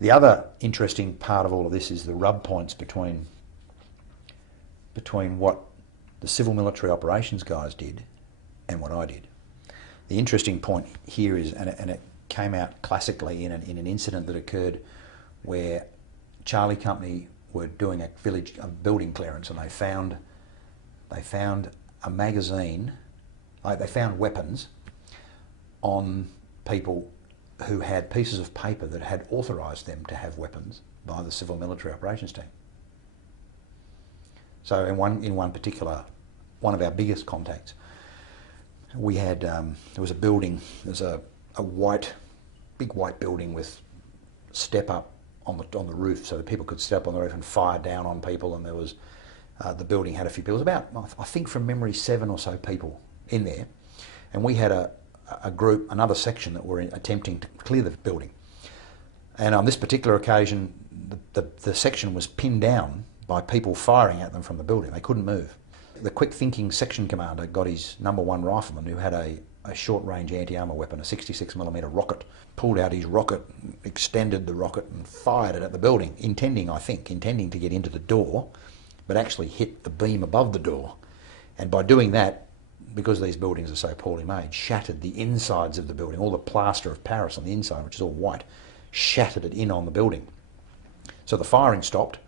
The other interesting part of all of this is the rub points between what the civil military operations guys did and what I did. The interesting point here is, and it came out classically in an incident that occurred where Charlie Company were doing a building clearance, and they found a magazine, they found weapons on people who had pieces of paper that had authorised them to have weapons by the civil military operations team. So in one particular, one of our biggest contacts, we had, there was a building, there's a big white building with step up on the roof, so that people could step on the roof and fire down on people, and there was, the building had a few people. It was about, I think from memory, 7 or so people in there, and we had a group, another section that were attempting to clear the building. And on this particular occasion, the section was pinned down by people firing at them from the building. They couldn't move. The quick-thinking section commander got his #1 rifleman, who had a short-range anti-armour weapon, a 66mm rocket, pulled out his rocket, extended the rocket and fired it at the building, intending to get into the door, but actually hit the beam above the door. And by doing that, because these buildings are so poorly made, shattered the insides of the building. All the plaster of Paris on the inside, which is all white, shattered it in on the building. So the firing stopped.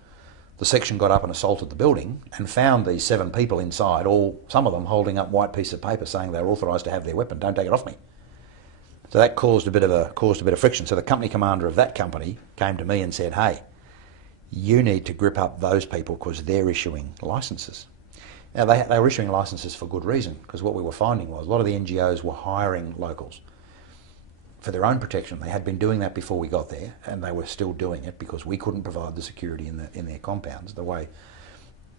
The section got up and assaulted the building and found these 7 people inside, some of them holding up white pieces of paper saying they were authorised to have their weapon. Don't take it off me. So that caused a bit of friction. So the company commander of that company came to me and said, "Hey, you need to grip up those people because they're issuing licences." Now they were issuing licences for good reason, because what we were finding was a lot of the NGOs were hiring locals for their own protection. They had been doing that before we got there, and they were still doing it because we couldn't provide the security in their compounds the way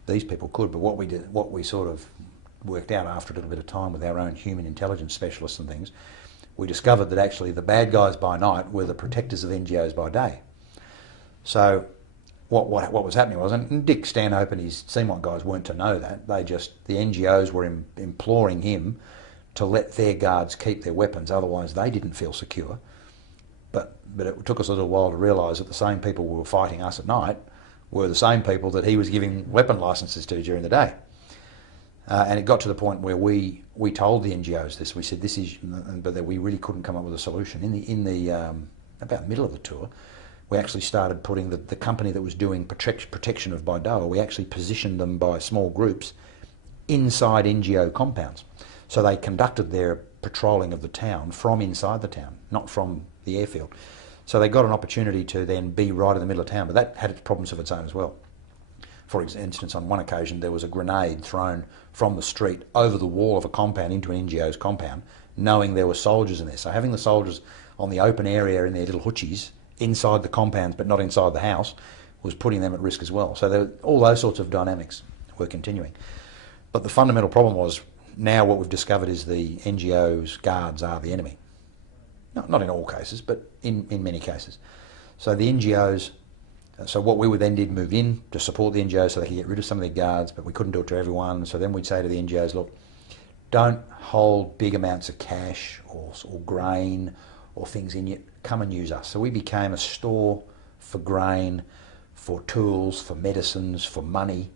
these people could. But what we sort of worked out after a little bit of time with our own human intelligence specialists and things, we discovered that actually the bad guys by night were the protectors of NGOs by day. So what was happening was, and Dick Stanhope and his CMOT guys weren't to know that, the NGOs were imploring him to let their guards keep their weapons, otherwise they didn't feel secure. But it took us a little while to realise that the same people who were fighting us at night were the same people that he was giving weapon licences to during the day. And it got to the point where we told the NGOs this. We said this is, but that we really couldn't come up with a solution. In the about middle of the tour, we actually started putting the company that was doing protection of Baidoa, we actually positioned them by small groups inside NGO compounds. So they conducted their patrolling of the town from inside the town, not from the airfield. So they got an opportunity to then be right in the middle of town, but that had its problems of its own as well. For instance, on one occasion there was a grenade thrown from the street over the wall of a compound into an NGO's compound, knowing there were soldiers in there. So having the soldiers on the open area in their little hutchies inside the compounds but not inside the house was putting them at risk as well. So all those sorts of dynamics were continuing. But the fundamental problem was, now what we've discovered is the NGO's guards are the enemy. Not in all cases, but in many cases. So the NGOs, so what we then did, move in to support the NGOs so they could get rid of some of their guards, but we couldn't do it to everyone. So then we'd say to the NGOs, look, don't hold big amounts of cash or grain or things in you. Come and use us. So we became a store for grain, for tools, for medicines, for money,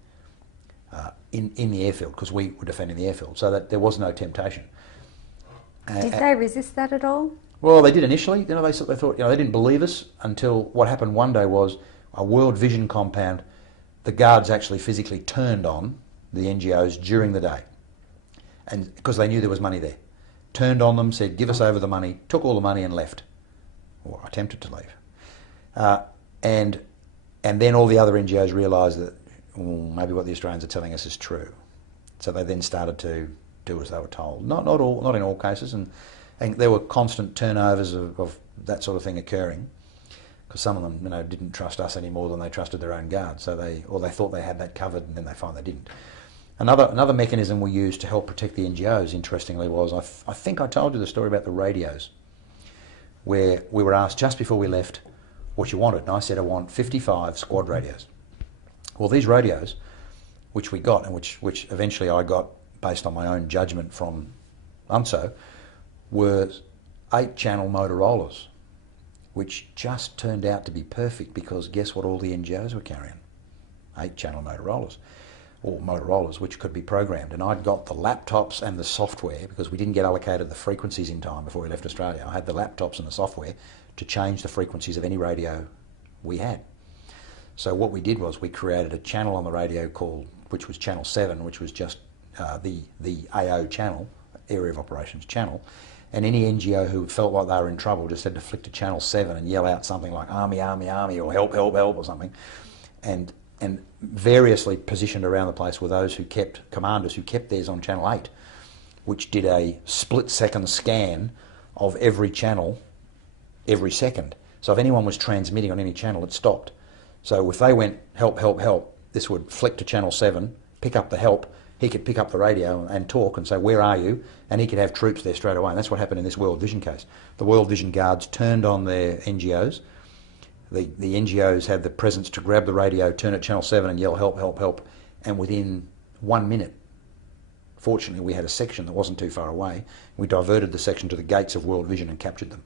in the airfield, because we were defending the airfield, so that there was no temptation. Did they resist that at all? Well, they did initially. They thought, they didn't believe us until what happened one day was a World Vision compound. The guards actually physically turned on the NGOs during the day, and because they knew there was money there, turned on them, said, "Give us over the money," took all the money and left, or attempted to leave, and then all the other NGOs realised that maybe what the Australians are telling us is true. So they then started to do as they were told. Not in all cases, and there were constant turnovers of that sort of thing occurring, because some of them, didn't trust us any more than they trusted their own guards. So they thought they had that covered, and then they find they didn't. Another mechanism we used to help protect the NGOs, interestingly, was I think I told you the story about the radios, where we were asked just before we left what you wanted, and I said I want 55 squad radios. Well, these radios, which we got, and which eventually I got based on my own judgment from UNSO, were 8-channel Motorola's which just turned out to be perfect because guess what all the NGOs were carrying? 8-channel Motorola's, or Motorola's, which could be programmed. And I'd got the laptops and the software because we didn't get allocated the frequencies in time before we left Australia. I had the laptops and the software to change the frequencies of any radio we had. So what we did was we created a channel on the radio which was channel 7, which was just the AO channel, Area of Operations channel, and any NGO who felt like they were in trouble just had to flick to channel 7 and yell out something like "Army, Army, Army," or "Help, Help, Help," or something, and variously positioned around the place were those commanders who kept theirs on channel 8, which did a split-second scan of every channel every second. So if anyone was transmitting on any channel, it stopped. So if they went "Help, Help, Help," this would flick to channel 7, pick up the help. He could pick up the radio and talk and say, "Where are you?" And he could have troops there straight away. And that's what happened in this World Vision case. The World Vision guards turned on their NGOs. The NGOs had the presence to grab the radio, turn it channel 7 and yell, "Help, help, help." And within 1 minute, fortunately we had a section that wasn't too far away. We diverted the section to the gates of World Vision and captured them.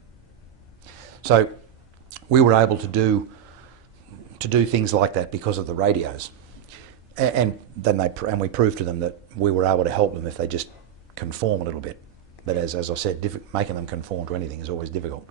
So we were able to do things like that because of the radios. And then we proved to them that we were able to help them if they just conform a little bit. But as I said, making them conform to anything is always difficult.